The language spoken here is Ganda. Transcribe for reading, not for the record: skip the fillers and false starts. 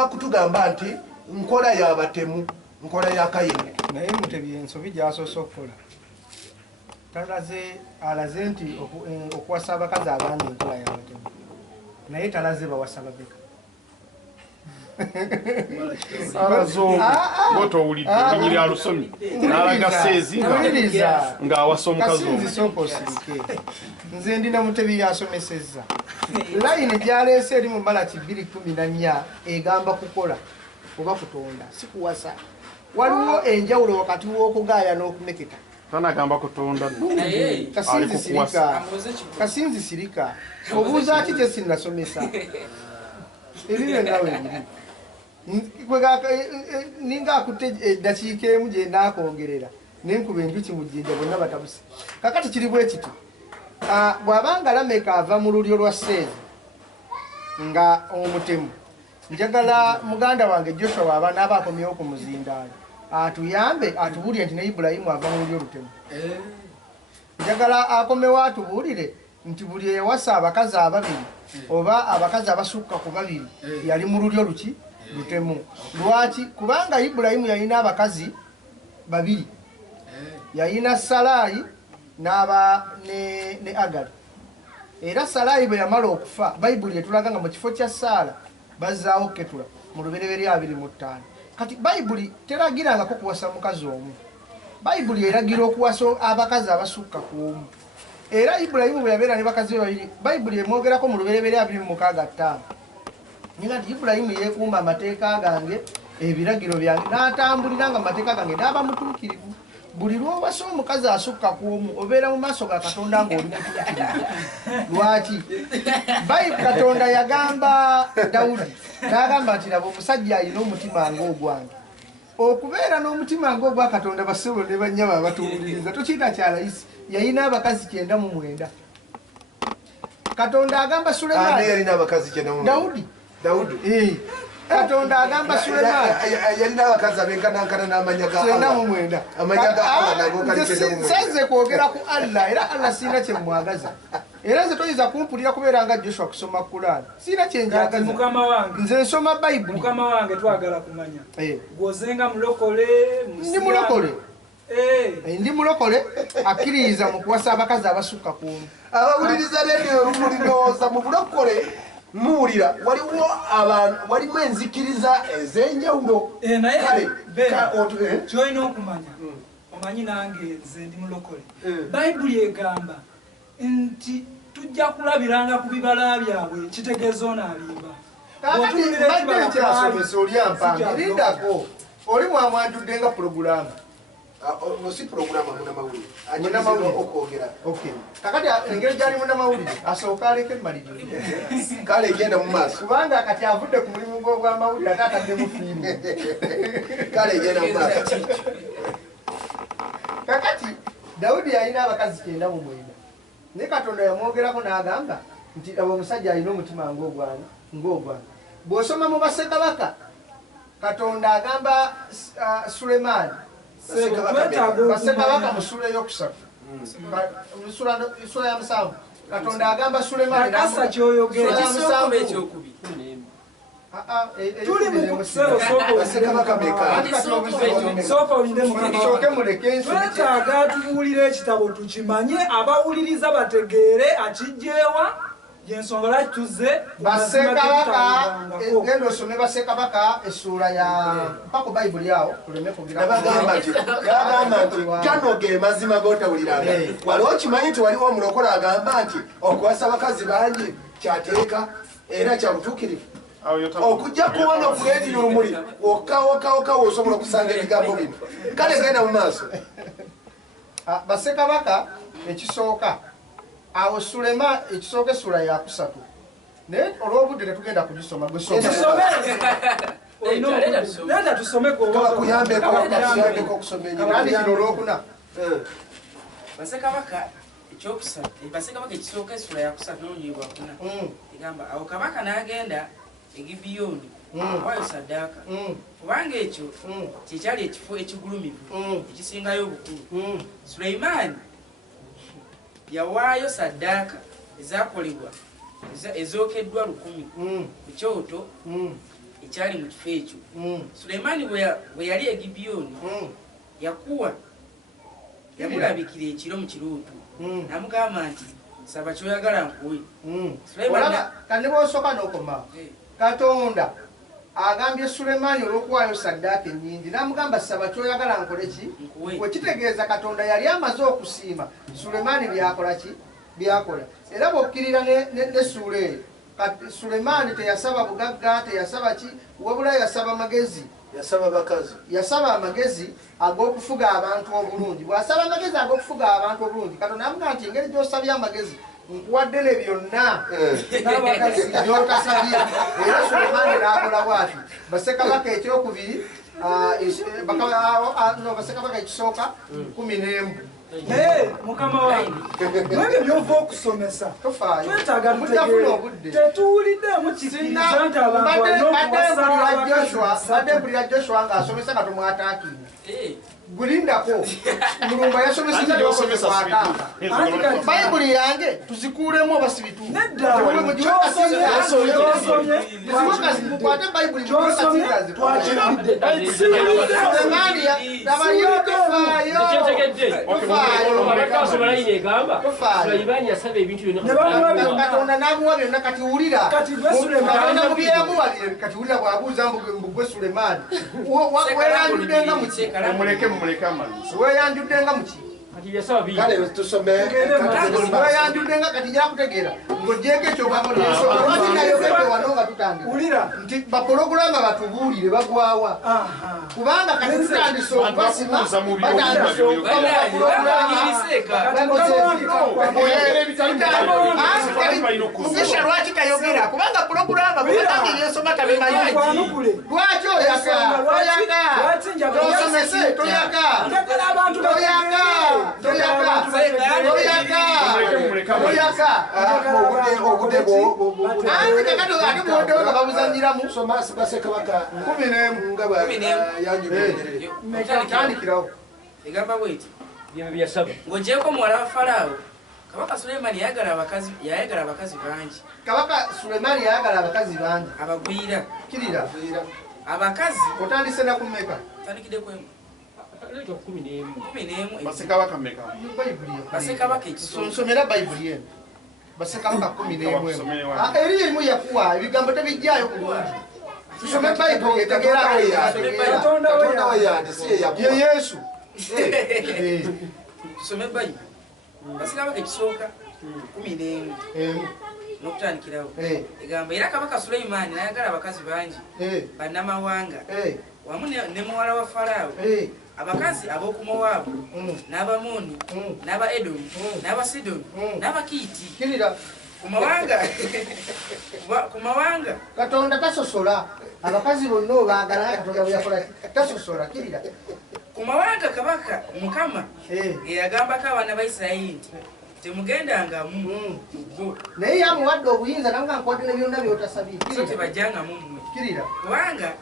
ava kutugamba nti nkola y'abatemu nkola ya Kayini naye Mutebi ensobi gy'asoose okukola alaze nti okuwasa abakazi abangi enkola y'abatemu naye talaze bawasa babeka ng'otowulidde erinnya lya Lusomi n'alaga seezi ng'awasa omukazi osirike nze ndina Mutebi yasomesezza layini gyaleese eri mu Malaki 2:14 egamba kukola oba kutonda si kuwasa waliwo enjawulo wakati w'okugaaya n'okumeketa tanagamba kutonda kasinzi sirika obuuza ki gye sinnasomesa ebibyo ngawe biri ninga akutte eddakiika emu gye ndaakongerera nenkuba enjuki mu jjinja bonna batabuse kakati kiri bwe kiti bw'abanga Lameka ava mu lulyo lwa Seezi nga omutemu njagala muganda wange Joshua bw'aba n'aba akomyewo ku muzindaalo atuyambe atubuulire nti ne Ibulayimu ava mu lulyo lutemu njagala akomewo atubuulire nti buli eyawasa abakazi ababiri oba abakazi abasukka ku babiri yali mu lulyo luki lutemu lwaki kubanga Ibulayimu yalina abakazi babiri yalina Salaayi n'aba ne Agali era Salaayi bwe yamala okufa Bayibuli etulaga nga mu kifo kya Saala bazzaawo Ketula mu Lubereberye 25 kati Bayibuli teragirangako kuwasa mukazi omu Bayibuli eragira okuwasa abakazi abasukka ku omu era Ibulayimu bwe yabeera ne bakazi be babiri Bayibuli emwogerako mu Lubereberye 26:5 ninga nti Ibulayimu yeekumba amateeka gange ebiragiro byange n'atambulira nga amateeka gange n'aba mutuukirivu buli lw'owasa omukazi asukka ku omu obeera mu maaso ga Katonda ng'oli mutuukirivu lwaki Bayibuli Katonda yagamba Dawudi n'agamba nti laba omusajja alina omutima ng'ogwange okubeera n'omutima ng'ogwa Katonda basolo ne bannyaba abatuwuliriza tokiyita kyalayisi yalina abakazi 99 Katonda agamba Sulemaani yalina abakazi 99 Dawudi Katonda agamba Sulemaani yalina abakazi abenkanankana n'amanya ga Allah amanya ga Allah nago kali 99 senze kwogera ku Allah era Allah sina kye mwagaza era nze toyiza kumpulira kubeera nga Joshua kusoma Qur'an sina kye njagaza mukama wange nze nsoma Bayibuli mukama wange twagala kumanya gwozenga mulokole ndi mulokole ndi mulokole akkiririza mu kuwasa abakazi abasukka ku omu abawuliriza leero olumulindowooza mu bulokole muwulira walimu enzikiriza ez'enjawulo naye kyolina okumanya omanyi nange nze ndi mulokole Bayibuli egamba nti tujja kulabiranga ku bibala byabwe kitegeeza ono alimba kyasomesa oli ampanga lindako oli mwamwanjudde nga purogulaamu si purogulaamu munamawulire okwogera kakati engeri gyali munamawulire asooka aleke mmalirire kale egenda mu maaso kubanga kati avudde ku mulimu gw'obwamawulire ate ataddemu fiimu kale egenda mu maaso kakati Dawudi yalina abakazi 99 naye Katonda yamwogerako n'agamba nti aba omusajja alina omutima ng'ogwange bw'osoma mu Bassekabaka Katonda agamba Sulemaani Bassekabaka mu ssula ey'okusatu ssula ya 7 Katonda agamba Sulemaani twetaaga tubuulire ekitabo tukimanye abawuliriza bategeere akijjeewa yensonga lwaki tuzze Bassekabaka genda osome Bassekabaka essuula ya mpaka Bayibuli awo tuleme nabagamba nti gano ge mazima g'otawuliranga waliwo kimanyi nti waliwo omulokole agamba nti okuwasa abakazi bangi kyateeka era kyabutuukirivu okujja kuwona okuleetira omuli wokawokawokawo osobola okusanga ebigambo bino kale genda mu maaso Bassekabaka ekisooka awo Sulema ekisooka essula ya 3 naye olw'obudde tetugenda kugisoma leta tusome kuyambeko okusoma kandi kino olwokuna Bassekabaka ekisooka essula ya 3 n'olunyirwa 4 egamba awo kabaka n'agenda e Gibeyoni awaayo ssaddaaka kubanga ekyo kyekyali ekifo ekigulumivu ekisingayo obukulu Sulemaani yawaayo ssaddaaka ezaakolebwa ezookeddwa 100 ku kyoto ekyali mu kifo ekyo Sulemaani bwe yali e Gibyoni yakuwa yamulabikira ekiro mu kirooto namugamba nti saba kyoyagala nkuwe kandi bwosooka n'okoma Katonda agambye Sulemaani olw'okuwaayo saddaaka ennyingi n'amugamba saba kyoyagala nkole ki wekitegeeza Katonda yali amaze okusiima Sulemaani byakola ki byakola era bw'okkirira ne suula eyo Sulemaani teyasaba bugagga teyasaba ki wabula yasaba magezi yasaba amagezi ag'okufuga abantu obulungi bw'asaba amagezi ag'okufuga abantu obulungi Katonda amugamba nti engeri gy'osabye amagezi nkuwadde ne byonna by'otasabye era Sulemaani n'akola bw'ati Bassekabaka ekyokubiri Bassekabaka ekisooka 11 mukama wange mwebyo byova okusomesa twetaaga tetuwuliddemu kikiriza nti abantu badde Joshua ng'asomesa nga tomwataakire gulindako mulumba yasomesa bayibuli yange tuzikuulemu oba sibitu mukwate bayibuli Katonda n'amuwa byonna kati wulira Katonda mubyeyamuwalire kati wulira bw'abuuza mbugwe Sulemaani weeranjuddenga muki weeyanjuddenga muki weeyanjuddenga kati jakutegeera ng'ogyeko ekyo lwaki nayogedde wano nga tutandika nti bapologulanga batubuulire bagwawa kubanga kati tutandise okubasima batandise mukesha lwaki tayogera kubanga pulogulanga kubatange yensoma tabimanyiki lwaki oyaka tosomese toyaka egamba bweti ng'ogyeko muwala wa Falaawo Kabaka Sulemaani yayagala abakazi bangi Kabaka Sulemaani yayagala abakazi bangi abagwira kirira abakazi otandise na kumeka tandikidde kwemu Bassekabaka ekisomera bayibuli eno Bassekabaka 11 eri emu yakuwa ebigambo tebijjaayo bulungi tusome bayibuli etegeera ye Yesu tusome bayibuli Bassekabaka ekisooka 11 n'okutandikirawo egamba era Kabaka Sulemaani n'ayagala abakazi bangi bannamawanga wamu ne muwala wa Falaawo abakazi ab'oku Mowaabu n'Abamoni n'Abaedomu n'Abasidoni n'Abakiiti ku mawanga Katonda tasosola abakazi bonna obaagala Katonda bwe yakola tasosola kirira ku mawanga Kabaka Mukama eyagambako abaana ba Isirayiri nti temugendangamu bo naye yamuwadde obuyinza nawe nga nkuwadde ne byonna by'otasabye so tebajjangamu mmwe kirira kubanga